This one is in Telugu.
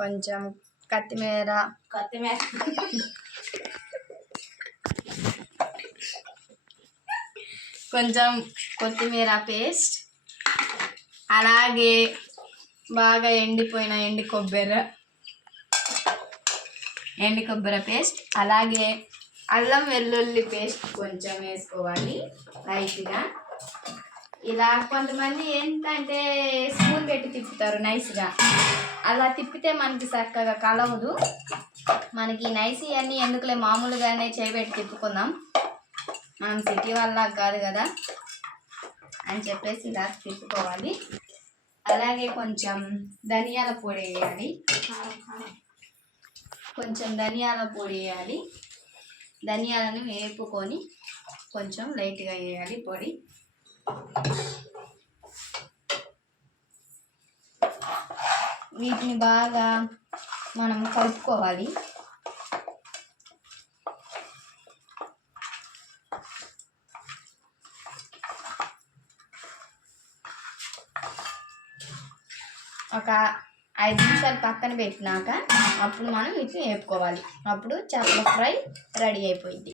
కొంచెం కొత్తిమీర కొంచెం కొత్తిమీర పేస్ట్, అలాగే బాగా ఎండిపోయిన ఎండు కొబ్బరి పేస్ట్, అలాగే అల్లం వెల్లుల్లి పేస్ట్ కొంచెం వేసుకోవాలి లైట్గా. ఇలా కొంతమంది ఏంటంటే స్పూన్ పెట్టి తిప్పుతారు నైస్గా, అలా తిప్పితే మనకి చక్కగా కలవదు. మనకి నైస్ ఇవన్నీ ఎందుకులే, మామూలుగానే చేయబెట్టి తిప్పుకుందాం, మనం సిటీ వల్ల కాదు కదా అని చెప్పేసి ఇలా తిప్పుకోవాలి. అలాగే కొంచెం ధనియాల పొడి వేయాలి, ధనియాలను వేపుకొని కొంచెం లైట్గా వేయాలి పొడి. వీటిని బాగా మనం కలుపుకోవాలి. ఒక 5 నిమిషాలు పక్కన పెట్టినాక అప్పుడు మనం వీటిని వేపుకోవాలి. అప్పుడు చేపల ఫ్రై రెడీ అయిపోయింది.